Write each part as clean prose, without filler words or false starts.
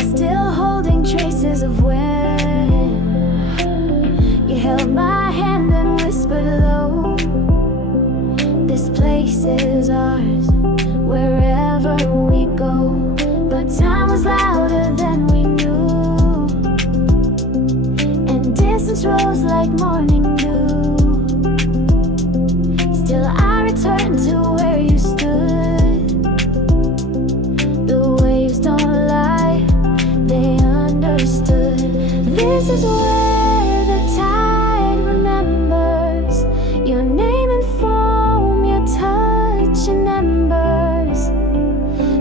still holding traces of when you held my hand and whispered low, this place is ours, wherever we go. But time was louder than we knew, and distance rose like morning dew. Still I return to where you stood. The waves don't lie, they understood. This is where the tide remembers your name in foam, your touch in embers.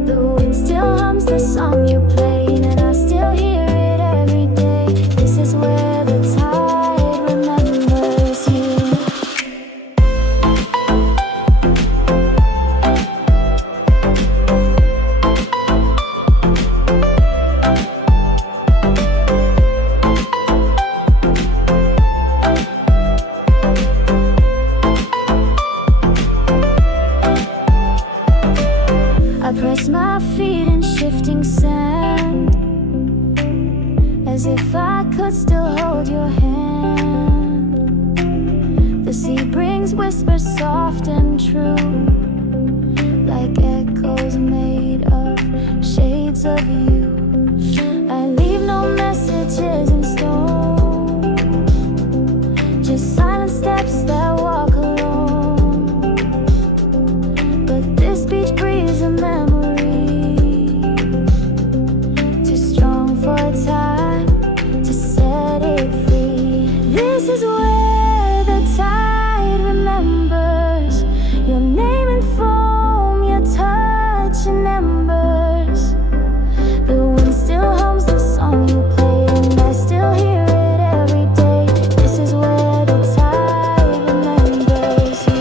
The wind still hums the song you played, and I still hear it every day. This is where the tide remembers you. I press my feet in shifting sand, as if I could still hold your hand. The sea brings whispers soft and true, like echoes made of shades of you. I leave no messages in stone, just silent steps that walk alone. But this beach breeze a memory, too strong for time to set it free. This is where the tide remembers your name in foam, your touch in embers. The wind still hums the song you played, and I still hear it every day. This is where the tide remembers you.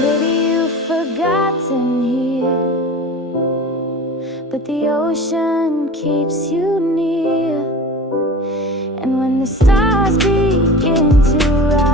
Maybe you've forgotten here, but the ocean keeps you near. And when the stars begin to rise,